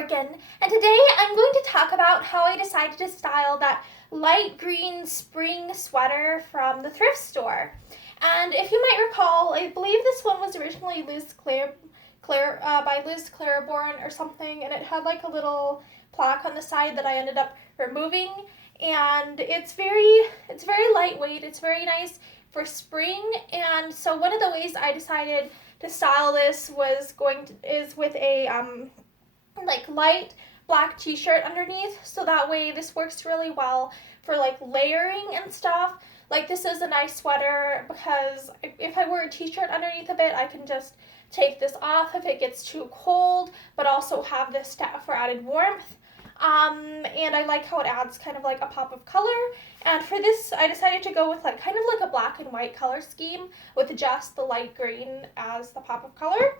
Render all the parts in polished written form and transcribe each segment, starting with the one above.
Morgan, and today I'm going to talk about how I decided to style that light green spring sweater from the thrift store. And if you might recall, I believe this one was originally by Liz Claiborne or something, and it had like a little plaque on the side that I ended up removing. And it's very lightweight. It's very nice for spring. And so one of the ways I decided to style this is with a like light black t-shirt underneath, so that way this works really well for like layering and stuff. Like, this is a nice sweater because if I wear a t-shirt underneath of it, I can just take this off if it gets too cold, but also have this for added warmth. And I like how it adds kind of like a pop of color. And for this, I decided to go with like kind of like a black and white color scheme with just the light green as the pop of color.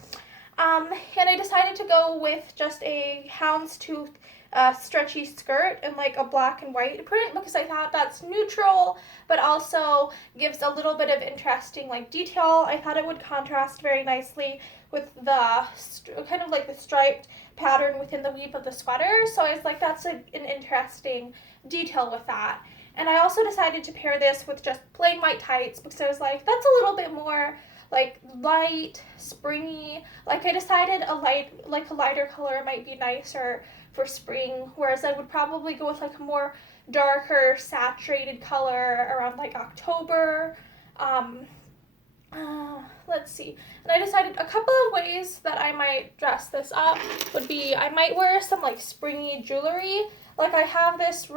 And I decided to go with just a houndstooth stretchy skirt and like a black and white print because I thought that's neutral but also gives a little bit of interesting like detail. I thought it would contrast very nicely with the kind of like the striped pattern within the weave of the sweater. So I was like, that's an interesting detail with that. And I also decided to pair this with just plain white tights because I was like, that's a little bit more like light, springy. Like, I decided a lighter color might be nicer for spring, whereas I would probably go with like a more darker, saturated color around like October. Let's see. And I decided a couple of ways that I might dress this up would be I might wear some like springy jewelry. Like, I have this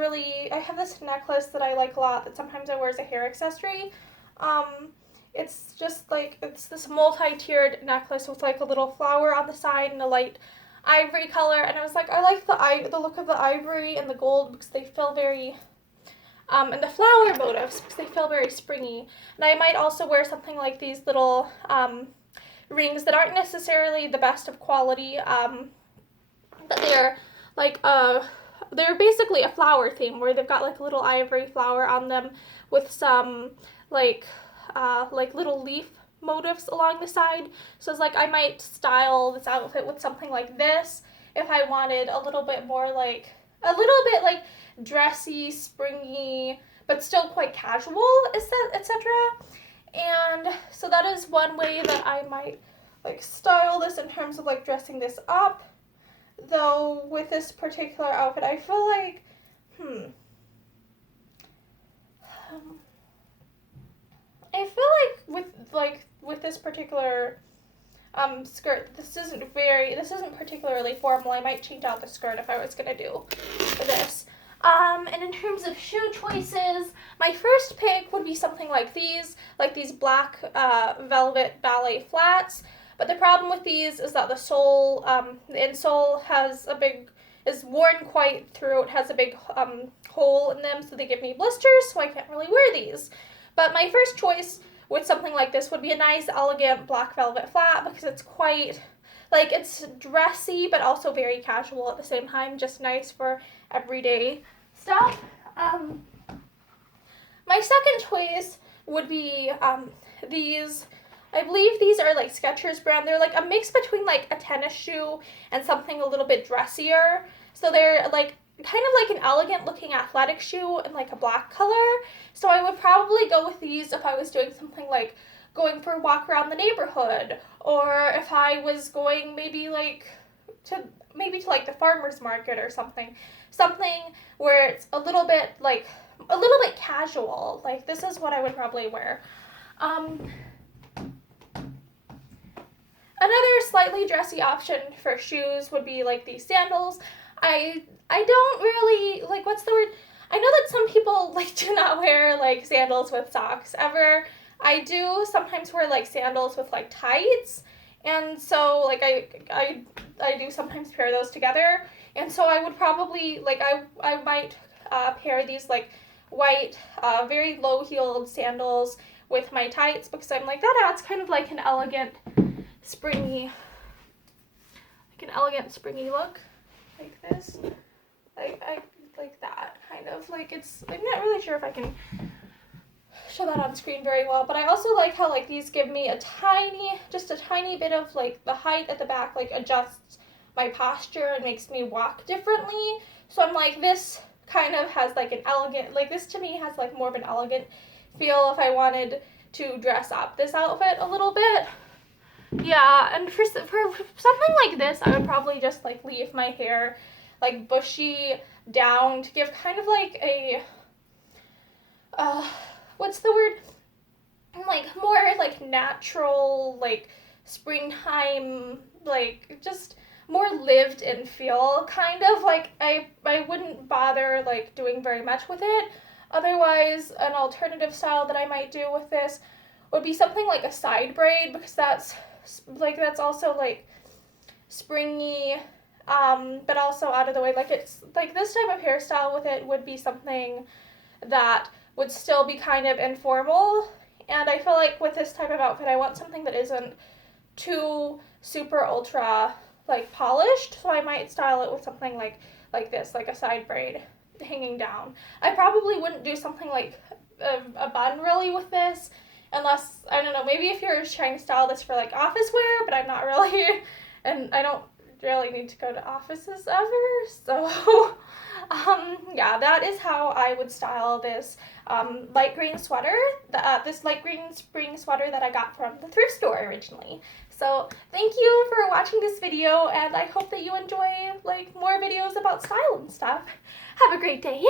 necklace that I like a lot that sometimes I wear as a hair accessory. It's just like, it's this multi-tiered necklace with like a little flower on the side and a light ivory color, and I was like, I like the look of the ivory and the gold because they feel very, and the flower motifs because they feel very springy. And I might also wear something like these little rings that aren't necessarily the best of quality, but they're like they're basically a flower theme where they've got like a little ivory flower on them with some like little leaf motifs along the side. So it's like I might style this outfit with something like this if I wanted a little bit like dressy, springy, but still quite casual, etc. And so that is one way that I might like style this in terms of like dressing this up. Though with this particular outfit, I feel like I feel like with this particular skirt, this isn't particularly formal. I might change out the skirt if I was gonna do this. And in terms of shoe choices, my first pick would be something like these black velvet ballet flats. But the problem with these is that the insole is worn quite through. It has a big hole in them, so they give me blisters, so I can't really wear these. But my first choice with something like this would be a nice, elegant black velvet flat because it's quite, like, it's dressy but also very casual at the same time, just nice for everyday stuff. My second choice would be these. I believe these are like Skechers brand. They're like a mix between like a tennis shoe and something a little bit dressier. So they're like kind of like an elegant looking athletic shoe in like a black color. So I would probably go with these if I was doing something like going for a walk around the neighborhood, or if I was going maybe to like the farmer's market or something where it's a little bit casual. Like, this is what I would probably wear. Another slightly dressy option for shoes would be like these sandals. I don't really, like, what's the word? I know that some people like do not wear like sandals with socks ever. I do sometimes wear like sandals with like tights, and so like I do sometimes pair those together. And so I would probably like I might pair these like white very low-heeled sandals with my tights because I'm like, that adds kind of like an elegant springy look, like this. I like that kind of, like, it's, I'm not really sure if I can show that on screen very well, but I also like how like these give me just a tiny bit of like the height at the back like adjusts my posture and makes me walk differently. So I'm like, this kind of has like an elegant, like this to me has like more of an elegant feel if I wanted to dress up this outfit a little bit. Yeah, and for something like this, I would probably just like leave my hair like bushy down to give kind of like a, what's the word? Like more like natural, like springtime, like just more lived in feel, kind of like I wouldn't bother like doing very much with it. Otherwise, an alternative style that I might do with this would be something like a side braid, because that's also like springy, but also out of the way. Like it's like this type of hairstyle with it would be something that would still be kind of informal. And I feel like with this type of outfit, I want something that isn't too super ultra like polished. So I might style it with something like this, like a side braid hanging down. I probably wouldn't do something like a bun really with this, unless, I don't know, maybe if you're trying to style this for like office wear, but I'm not really, and I don't really need to go to offices ever, so yeah, that is how I would style this light green sweater, this light green spring sweater that I got from the thrift store originally. So thank you for watching this video, and I hope that you enjoy like more videos about style and stuff. Have a great day.